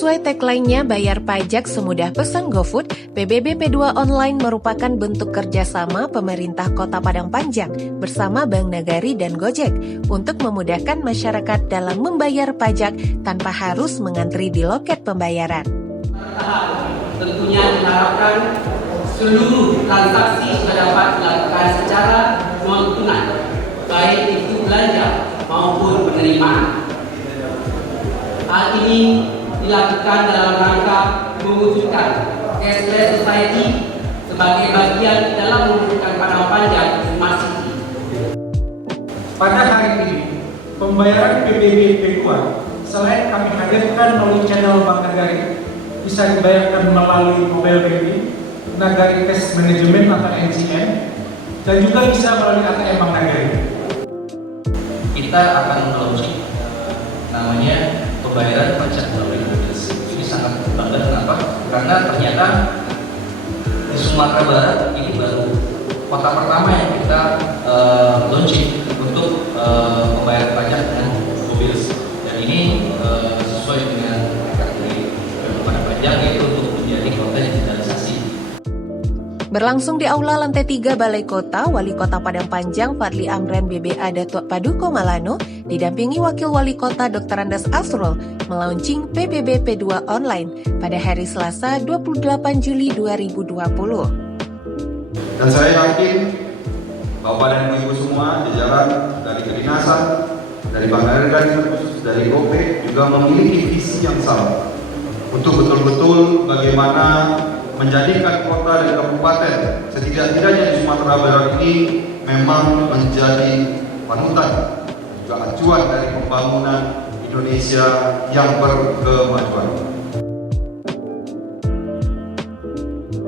Sesuai tagline-nya bayar pajak semudah pesan GoFood, PBB P2 Online merupakan bentuk kerjasama pemerintah Kota Padang Panjang bersama Bank Nagari dan Gojek untuk memudahkan masyarakat dalam membayar pajak tanpa harus mengantri di loket pembayaran. Tentunya diharapkan seluruh transaksi dapat dilakukan secara non-tunai, baik itu belanja maupun penerimaan. Hal ini dilakukan dalam rangka mewujudkan cashless society sebagai bagian dalam mewujudkan Padang Panjang Smart City. Pada hari ini, pembayaran PBB P2 selain kami hadirkan melalui channel Bank Nagari, bisa dibayarkan melalui mobile banking, Nagari Cash Management atau NCM, dan juga bisa melalui ATM Bank Nagari. Kita akan launching namanya pembayaran pajak melalui mobiles. Ini sangat bangga, kenapa? Karena ternyata di Sumatera Barat ini baru kota pertama yang kita launching untuk pembayaran pajak dengan mobiles. Dan ini sesuai dengan kategori Padang Panjang, yaitu untuk menjadi kota digitalisasi. Berlangsung di Aula Lantai 3 Balai Kota, Wali Kota Padang Panjang Fadli Amran BBA Datuk Paduko Malano didampingi Wakil Wali Kota Dr. Andes Asrul melaunching PBB P2 Online pada hari Selasa 28 Juli 2020. Dan saya yakin Bapak dan Ibu semua jajaran dari kedinasan, dari Bank Nagari, dari GoPay juga memiliki visi yang sama untuk betul-betul bagaimana menjadikan kota dan kabupaten setidak-tidaknya di Sumatera Barat ini memang menjadi panutan juga acuan dari pembangunan Indonesia yang berkemajuan.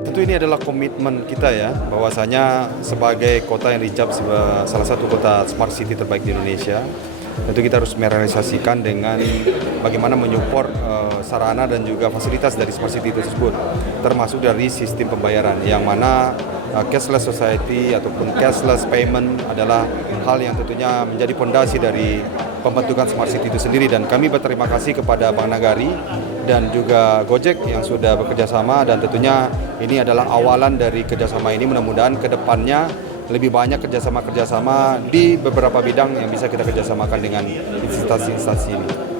Tentu ini adalah komitmen kita ya, bahwasanya sebagai kota yang dicap sebagai salah satu kota smart city terbaik di Indonesia, tentu kita harus merealisasikan dengan bagaimana menyupport sarana dan juga fasilitas dari smart city tersebut, termasuk dari sistem pembayaran yang mana cashless society ataupun cashless payment adalah hal yang tentunya menjadi fondasi dari pembentukan smart city itu sendiri. Dan kami berterima kasih kepada Bank Nagari dan juga Gojek yang sudah bekerja sama, dan tentunya ini adalah awalan dari kerjasama ini. Mudah-mudahan ke depannya lebih banyak kerjasama di beberapa bidang yang bisa kita kerjasamakan dengan instansi-instansi ini.